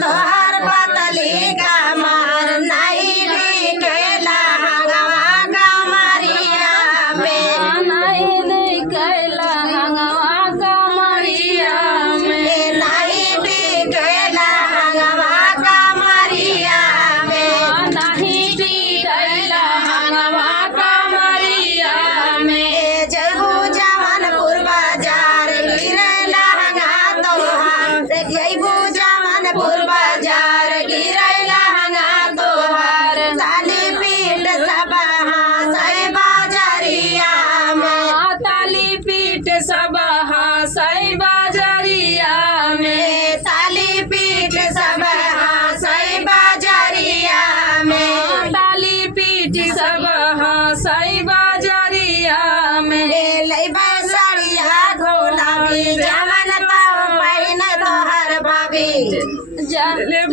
तोहर पतली कमर नहीं बिकेला हंगवा कमरिया में नहीं बिकेला हंगवा कमरिया में नहीं बिकेला हंगवा कमरिया में नहीं बिकेला हंगवा कमरिया में जयबू जवानपुर बाजार गिरे लहंगा तोहार जयबू जवानपुर बाजार गिरे लहंगा तोहार ताली पीठ सब हासै बाजारिया में ताली पीठ सब हासै बाजारिया में ताली पीठ सब हासै बाजारिया में ताली पीठ सब हासै बाजारिया में लैबा साड़िया गुलाबी जवन ताव पहिन तोहर भाभी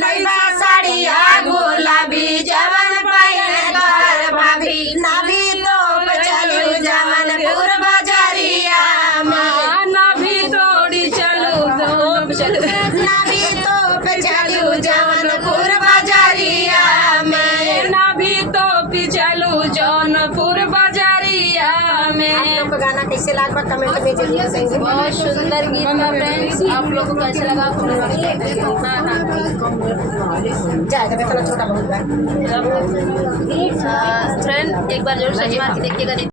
लैबा साड़िया गुलाबी जवन पहिन तोहर भाभी नाभी तोप चलू जवनपुर बाजारिया में नाभी तोड़ी चलू नाभी तोप चलू जवनपुर बाजारिया में नाभी तोपी चलू जौनपुर बाजारिया में। आपको गाना कैसे लगा कमेंट में जरूर बताइए। बहुत सुंदर गीत था फ्रेंड्स, आप लोग को कैसा लगा हाँ जाएगा इतना छोटा बहुत फ्रेंड एक बार जरूर सच मार के देखिएगा।